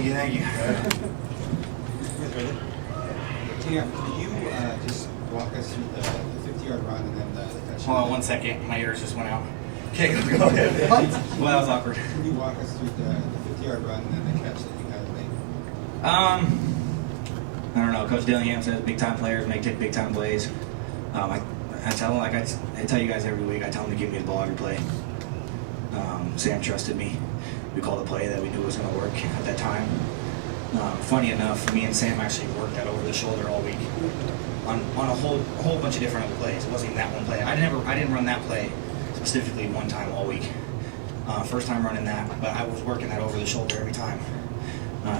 Thank you. Cam, could you just walk us through the 50-yard run and then the touchdown? Hold on 1 second. My ears just went out. Okay, go ahead. What? Well, that was awkward. Can you walk us through the 50-yard run and then the catch that you guys made? I don't know. Coach Dillingham says big-time players make big-time plays. I tell him, like I tell you guys every week, I tell him to give me the ball every play. Sam trusted me. We called a play that we knew was going to work at that time. Funny enough, me and Sam actually worked that over the shoulder all week on a whole bunch of different other plays. It wasn't even that one play. I didn't run that play specifically one time all week. First time running that, but I was working that over the shoulder every time.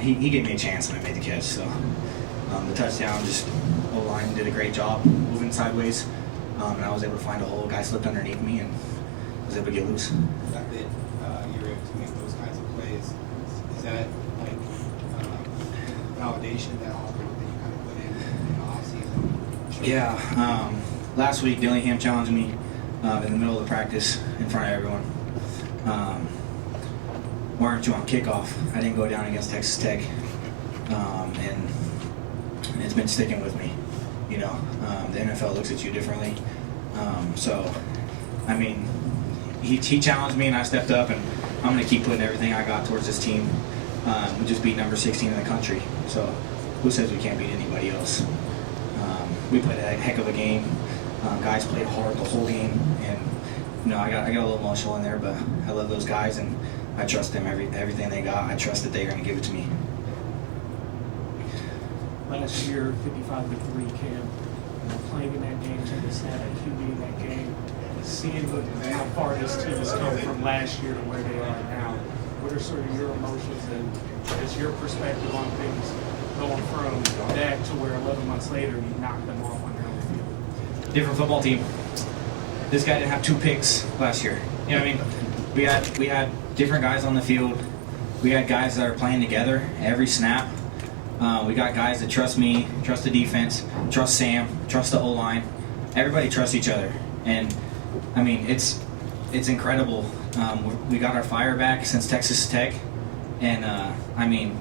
He gave me a chance and I made the catch. So the touchdown, just O-line did a great job moving sideways, and I was able to find a hole. Guy slipped underneath me and was able to get loose. The fact that you're able to make those kinds of plays, is that like validation that all the work that you kind of put in the off-season? Yeah. Last week, Dillingham challenged me in the middle of the practice in front of everyone. Why aren't you on kickoff? I didn't go down against Texas Tech, and it's been sticking with me. You know, the NFL looks at you differently. So, I mean, he challenged me and I stepped up, and I'm going to keep putting everything I got towards this team. We just beat number 16 in the country, so who says we can't beat anybody else? We played a heck of a game. Guys played hard the whole game, and you know, I got a little emotional in there, but I love those guys and I trust them everything they got. I trust that they're going to give it to me. Last year, 55-3, Cam. Playing in that game, Cincinnati, QB in that game, seeing how far this team has come from last year to where they are now. What are sort of your emotions and just your perspective on things going from that to where 11 months later you knocked them off on your own field? Different football team. This guy didn't have 2 picks last year. You know what I mean? We had different guys on the field. We had guys that are playing together every snap. We got guys that trust me, trust the defense, trust Sam, trust the O-line. Everybody trusts each other, and I mean it's incredible. We got our fire back since Texas Tech, and I mean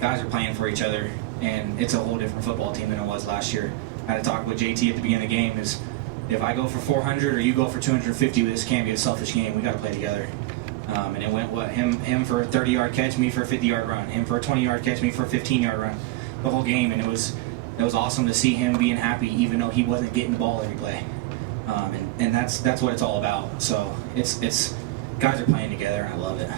guys are playing for each other, and it's a whole different football team than it was last year. I had a talk with JT at the beginning of the game. Is if I go for 400 or you go for 250, this can't be a selfish game. We got to play together. And it went him for a 30-yard catch, me for a 50-yard run, him for a 20-yard catch, me for a 15-yard run, the whole game, and it was awesome to see him being happy, even though he wasn't getting the ball every play. And that's what it's all about. So it's guys are playing together, and I love it.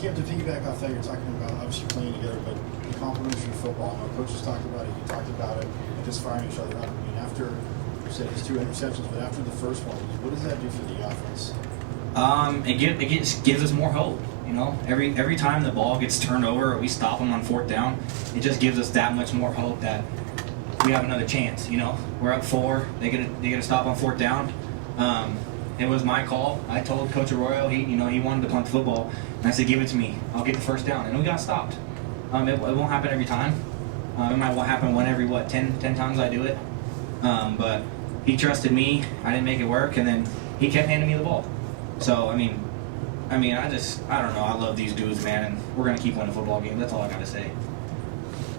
Cam, to piggyback off that, you're talking about obviously playing together, but the complementary football. I know coaches talked about it, you talked about it, and just firing each other up. I mean, after you said his 2 interceptions, but after the first one, what does that do for the offense? It gives us more hope. You know, every time the ball gets turned over or we stop them on 4th down, it just gives us that much more hope that we have another chance. You know, we're up 4. They get a stop on 4th down. It was my call. I told Coach Arroyo he wanted to punt the football, and I said, give it to me. I'll get the 1st down, and we got stopped. It won't happen every time. It might happen every 10 times I do it. But he trusted me. I didn't make it work, and then he kept handing me the ball. So I mean, I don't know. I love these dudes, man, and we're gonna keep winning football games. That's all I gotta say.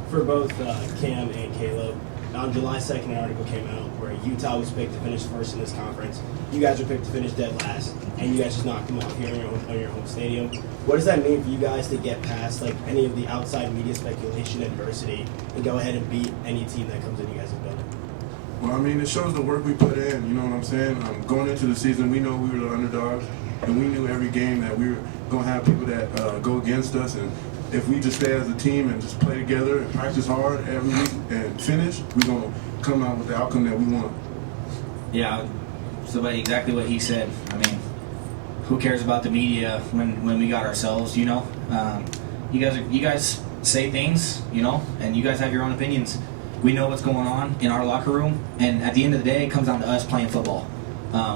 For both Cam and Caleb, on July 2nd, an article came out where Utah was picked to finish first in this conference. You guys were picked to finish dead last, and you guys just knocked them off here on your home stadium. What does that mean for you guys to get past like any of the outside media speculation, adversity, and go ahead and beat any team that comes in you guys have done? Well, I mean, it shows the work we put in, you know what I'm saying? Going into the season, we know we were the underdogs, and we knew every game that we were going to have people that go against us, and if we just stay as a team and just play together and practice hard every week and finish, we're going to come out with the outcome that we want. Yeah, so exactly what he said. I mean, who cares about the media when we got ourselves, you know? You guys say things, you know, and you guys have your own opinions. We know what's going on in our locker room, and at the end of the day, it comes down to us playing football.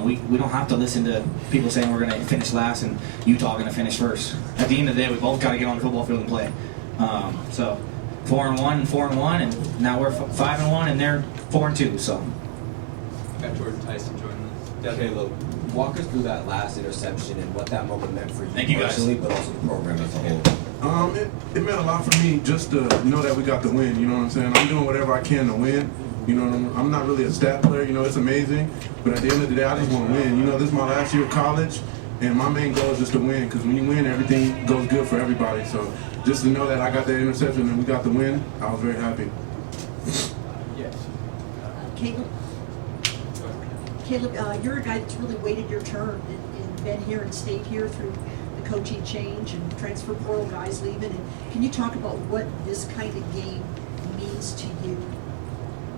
We don't have to listen to people saying we're going to finish last and Utah going to finish first. At the end of the day, we both got to get on the football field and play. So 4-1 and 4-1, and now we're 5-1, and they're 4-2. So. Got Jordyn Tyson joining us. Caleb, walk us through that last interception and what that moment meant for you, Thank you guys. personally, but also the program as a whole. It meant a lot for me just to know that we got the win. You know what I'm saying? I'm doing whatever I can to win. You know, I'm not really a stat player. You know, it's amazing, but at the end of the day, I just want to win. You know, this is my last year of college, and my main goal is just to win. Because when you win, everything goes good for everybody. So just to know that I got that interception and we got the win, I was very happy. Yes. Caleb, you're a guy that's really waited your turn and been here and stayed here through the coaching change and transfer portal guys leaving. And can you talk about what this kind of game means to you?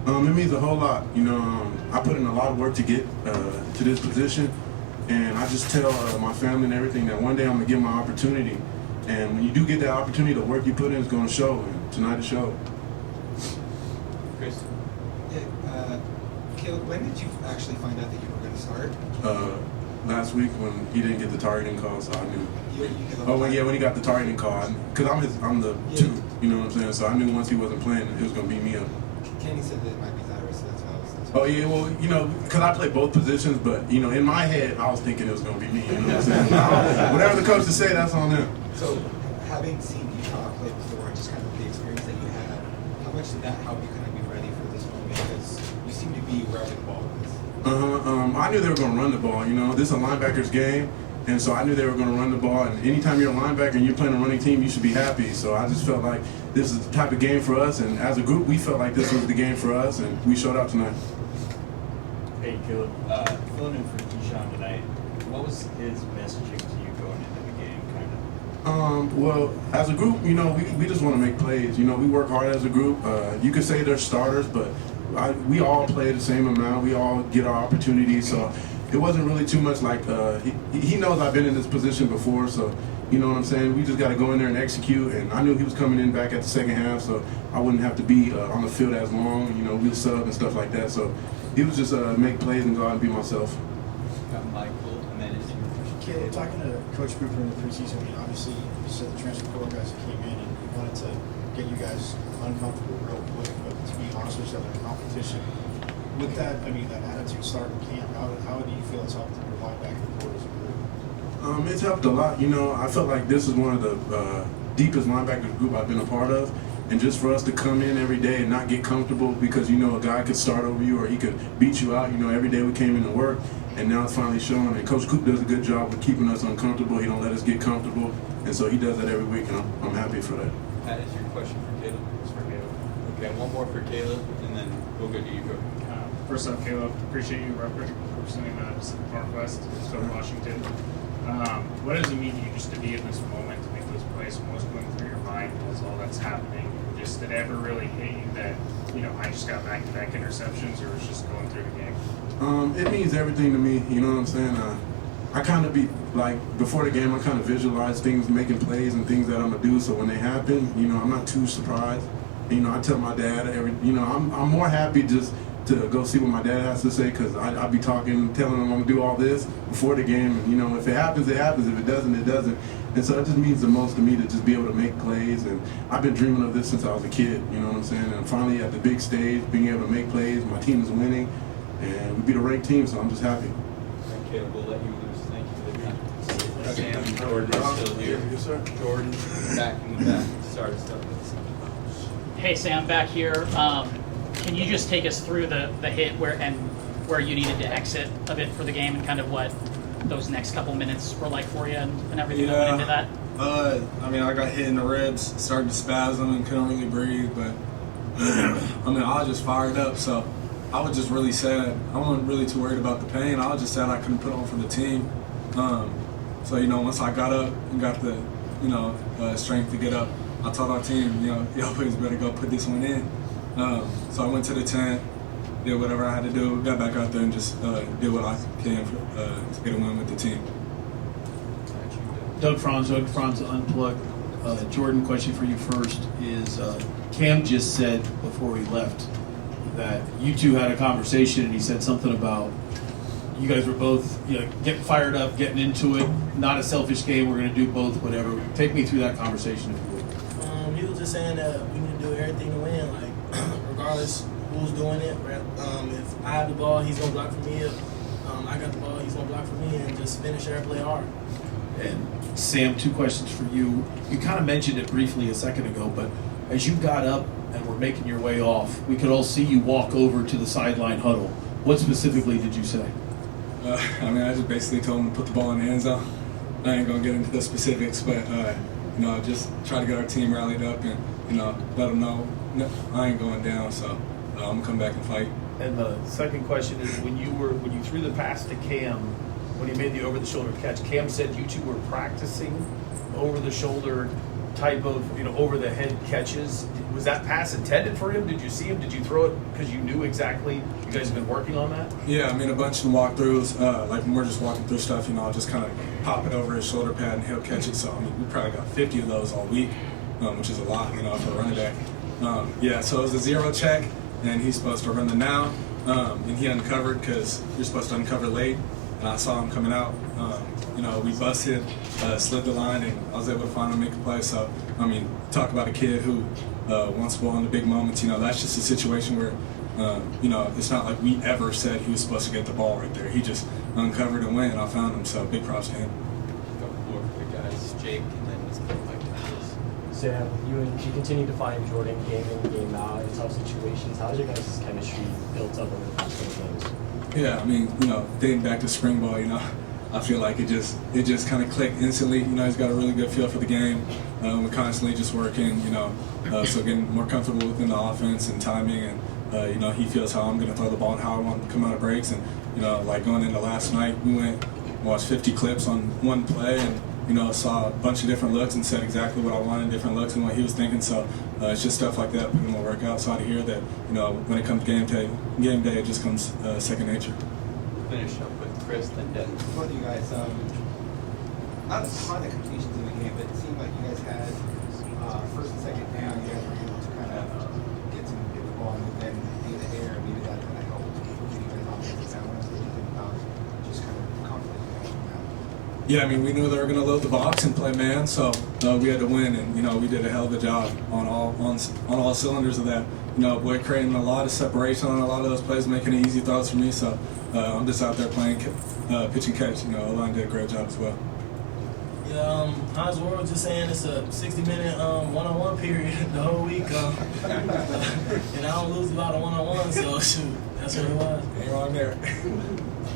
It means a whole lot. You know, I put in a lot of work to get to this position, and I just tell my family and everything that one day I'm gonna get my opportunity. And when you do get that opportunity, the work you put in is gonna show. And tonight it showed. Chris? Yeah, Caleb, when did you actually find out that you were going to start? Last week when he didn't get the targeting call, so I knew. When When he got the targeting call, because I'm the Yeah. 2. You know what I'm saying? So I knew once he wasn't playing, it was gonna beat me up. Kenny said that it might be Cyrus, that's how I was. Oh yeah, well, you know, because I play both positions, but you know, in my head, I was thinking it was gonna be me. You know what I'm saying? Whatever the coaches say, that's on them. So, having seen Utah play before, and just kind of the experience that you had, how much did that help you kind of be ready for this moment? Because you seem to be wherever the ball was. I knew they were gonna run the ball. You know, this is a linebacker's game, and so I knew they were gonna run the ball. And anytime you're a linebacker and you're playing a running team, you should be happy. So I just felt like this is the type of game for us, and as a group, we felt like this was the game for us, and we showed out tonight. Hey, Caleb, filling in for Keyshawn tonight, what was his messaging to you going into the game, kind of? Well, as a group, you know, we just want to make plays. You know, we work hard as a group. You could say they're starters, but we all play the same amount. We all get our opportunities. So it wasn't really too much like, he knows I've been in this position before, so you know what I'm saying? We just got to go in there and execute. And I knew he was coming in back at the second half, so I wouldn't have to be on the field as long. You know, we'll sub and stuff like that. So he was just make plays and go out and be myself. Got Michael, and then it's your first. Caleb, talking to Coach Cooper in the preseason, I mean, obviously, you said the transfer portal guys that came in and you wanted to get you guys uncomfortable real quick, but to be honest with each other in competition. With that, I mean, that attitude starting camp, how do you feel it's helped your linebacker core as a group? It's helped a lot. You know, I felt like this is one of the deepest linebackers group I've been a part of. And just for us to come in every day and not get comfortable because, you know, a guy could start over you or he could beat you out. You know, every day we came into work, and now it's finally showing. And Coach Coop does a good job with keeping us uncomfortable. He don't let us get comfortable. And so he does that every week, and I'm happy for that. That is your question for Caleb? It's for Caleb. Okay, one more for Caleb, and then we'll go to you, Coach. First up, Caleb, appreciate you representing the Pacific Northwest, South Washington. What does it mean to you just to be in this moment, to make those plays? What's going through your mind as all that's happening? Just did it ever really hit you that, you know, I just got back-to-back interceptions, or was just going through the game? It means everything to me. You know what I'm saying? I kind of be like before the game. I kind of visualize things, making plays and things that I'm gonna do. So when they happen, you know, I'm not too surprised. You know, I tell my dad You know, I'm more happy just to go see what my dad has to say because I be talking, telling him I'm gonna do all this before the game. And you know, if it happens, it happens. If it doesn't, it doesn't. And so it just means the most to me to just be able to make plays. And I've been dreaming of this since I was a kid. You know what I'm saying? And finally at the big stage, being able to make plays. My team is winning, and we beat a ranked team. So I'm just happy. Thank you, Caleb. We'll let you loose. Thank you for the time. Sam, Jordyn is still here. Yes, sir. Jordyn, back in the back. Sorry to start with. Hey Sam, back here. Can you just take us through the hit where you needed to exit a bit for the game and kind of what those next couple minutes were like for you and everything that went into that? I mean, I got hit in the ribs, started to spasm and couldn't really breathe, but I mean, I was just fired up, so I was just really sad. I wasn't really too worried about the pain. I was just sad I couldn't put on for the team. So, you know, once I got up and got the, you know, strength to get up, I told our team, you know, y'all boys better go put this one in. So I went to the tent, did whatever I had to do, got back out there and just did what I can to get a win with the team. Doug Franz Unplugged. Jordyn, question for you first is Cam just said before he left that you two had a conversation and he said something about you guys were both, you know, getting fired up, getting into it, not a selfish game, we're going to do both, whatever. Take me through that conversation if you would. He was just saying that we need to do everything to win, like regardless who's doing it. If I have the ball, he's gonna block for me. If I got the ball, he's gonna block for me, and just finish every play hard. And Sam, 2 questions for you. You kind of mentioned it briefly a second ago, but as you got up and were making your way off, we could all see you walk over to the sideline huddle. What specifically did you say? I just basically told him to put the ball in the end zone. I ain't gonna get into the specifics, but just try to get our team rallied up and let them know I ain't going down. So I'm gonna come back and fight. And the second question is, when you threw the pass to Cam, when he made the over-the-shoulder catch, Cam said you two were practicing over-the-shoulder type of over-the-head catches. Was that pass intended for him? Did you see him? Did you throw it because you knew exactly you guys have been working on that? Yeah, a bunch of walkthroughs. Like when we're just walking through stuff, I'll just kind of pop it over his shoulder pad and he'll catch it. So we probably got 50 of those all week, which is a lot, for a running back. So it was a 0 check, and he's supposed to run the now, and he uncovered because you're supposed to uncover late, and I saw him coming out. We busted, slid the line, and I was able to find him and make a play. So, talk about a kid who wants the ball in the big moments. That's just a situation where, it's not like we ever said he was supposed to get the ball right there. He just uncovered and went, and I found him. So, big props to him. Got the floor for the guys, Jake, and then let's go like that. Sam, you continue to find Jordyn game in, game out in tough situations. How's your guys' chemistry built up over the past couple games? Yeah, dating back to spring ball, I feel like it just kind of clicked instantly. He's got a really good feel for the game. We're constantly just working, so getting more comfortable within the offense and timing, and he feels how I'm going to throw the ball and how I want to come out of breaks. And like going into last night, we watched 50 clips on one play, and saw a bunch of different looks and said exactly what I wanted, different looks and what he was thinking. So it's just stuff like that, putting more work outside of here that, when it comes to game day, it just comes second nature. Finish up with Chris, then Denton. Both of you guys, not a ton of completions in the game, but it seemed like you guys had first and second down, you guys were able to kind of get the ball and then in the air. Maybe that kind of helped give you guys offensive balance. Just kind of confident in that. Yeah, we knew they were going to load the box and play man, so we had to win, and we did a hell of a job on all cylinders of that. Boy, creating a lot of separation on a lot of those plays, making it easy throws for me. So I'm just out there playing pitch and catch. O-line did a great job as well. Yeah, Hans World just saying it's a 60-minute one-on-one period the whole week, and I don't lose a lot of one-on-ones, so shoot, that's what it was. Ain't wrong there.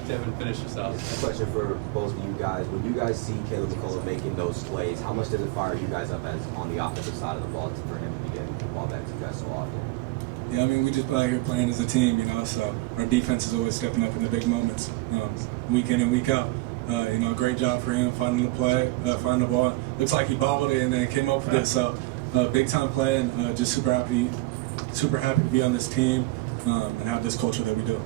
Devin, finish us out. A question for both of you guys. When you guys see Caleb McCullough making those plays, how much does it fire you guys up as on the offensive side of the ball for him to be getting the ball back to you guys so often? Yeah, we just out here playing as a team, so our defense is always stepping up in the big moments, week in and week out. Great job for him finding the play, finding the ball. Looks like he bobbled it and then came up with it. So big time play, and just super happy to be on this team and have this culture that we do.